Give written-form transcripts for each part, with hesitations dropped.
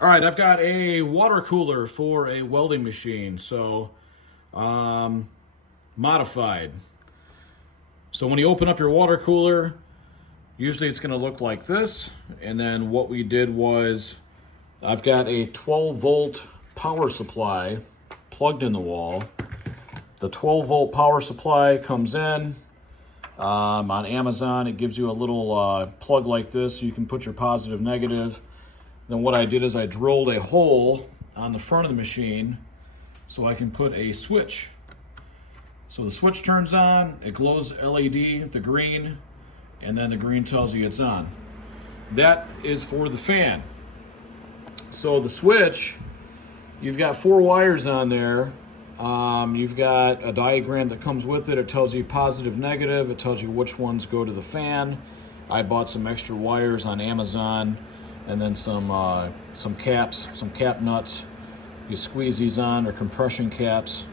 All right, I've got a water cooler for a welding machine, so modified. So when you open up your water cooler, usually it's going to look like this. And then what we did was I've got a 12-volt power supply plugged in the wall. The 12-volt power supply comes in. On Amazon, it gives you a little plug like this so you can put your positive, negative. Then what I did is I drilled a hole on the front of the machine so I can put a switch. So the switch turns on, it glows LED, the green, and then the green tells you it's on. That is for the fan. So the switch, you've got 4 wires on there. You've got a diagram that comes with it. It tells you positive, negative. It tells you which ones go to the fan. I bought some extra wires on Amazon, and then some caps, some cap nuts. You squeeze these on, or compression caps,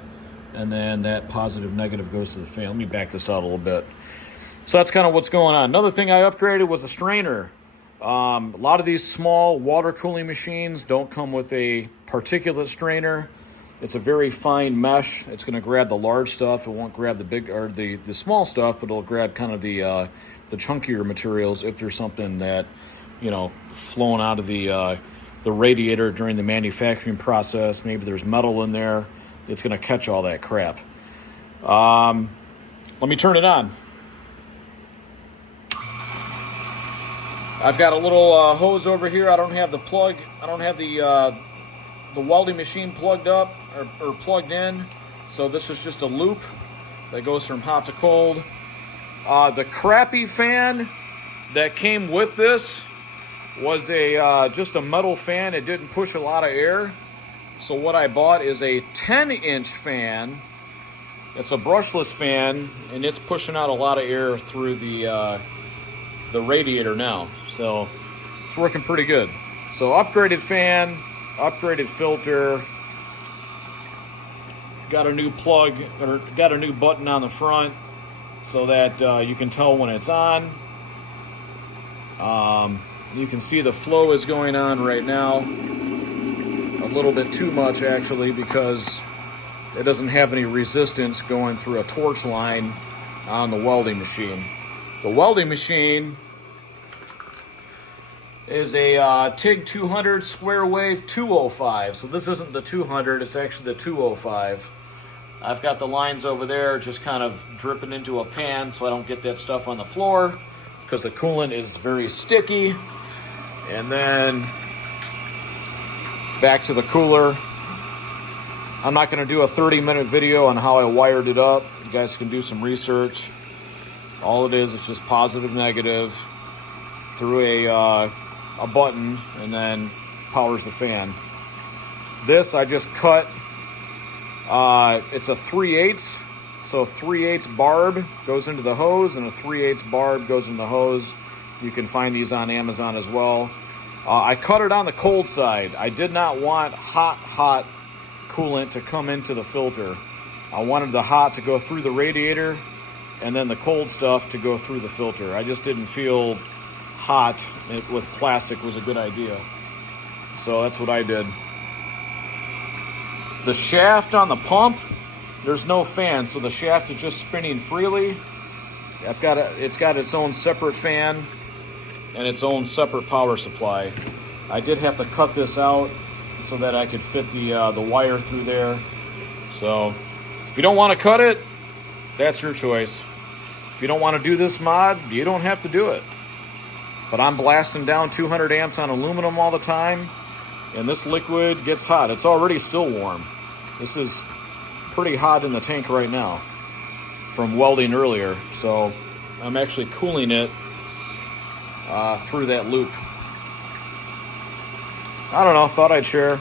and then that positive, negative goes to the fan. Let me back this out a little bit. So that's kind of what's going on. Another thing I upgraded was a strainer. A lot of these small water cooling machines don't come with a particulate strainer. It's a very fine mesh. It's going to grab the large stuff. It won't grab the big or the small stuff, but it'll grab kind of the chunkier materials if there's something that, flown out of the radiator during the manufacturing process. Maybe there's metal in there. It's going to catch all that crap. Let me turn it on. I've got a little hose over here. I don't have the plug. I don't have the welding machine plugged up or plugged in. So this is just a loop that goes from hot to cold. The crappy fan that came with this was just a metal fan. It didn't push a lot of air. So what I bought is a 10-inch fan. It's a brushless fan, and it's pushing out a lot of air through the radiator now. So it's working pretty good. So upgraded fan, upgraded filter, got a new plug, or got a new button on the front so that you can tell when it's on. You can see the flow is going on right now. A little bit too much, actually, because it doesn't have any resistance going through a torch line on the welding machine. The welding machine is a TIG 200 square wave 205. So this isn't the 200, it's actually the 205. I've got the lines over there just kind of dripping into a pan so I don't get that stuff on the floor because the coolant is very sticky. And then back to the cooler. I'm not going to do a 30-minute video on how I wired it up. You guys can do some research. All it is just positive, negative through a button, and then powers the fan. This I just cut. It's a 3/8, so 3/8 barb goes into the hose, and a 3/8 barb goes in the hose. You can find these on Amazon as well. I cut it on the cold side. I did not want hot coolant to come into the filter. I wanted the hot to go through the radiator, and then the cold stuff to go through the filter. I just didn't feel hot with plastic was a good idea. So that's what I did. The shaft on the pump, there's no fan, so the shaft is just spinning freely. It's got its own separate fan and its own separate power supply. I did have to cut this out so that I could fit the wire through there. So if you don't want to cut it, that's your choice. If you don't want to do this mod, you don't have to do it. But I'm blasting down 200 amps on aluminum all the time, and this liquid gets hot. It's already still warm. This is pretty hot in the tank right now from welding earlier. So I'm actually cooling it through that loop. I don't know, thought I'd share.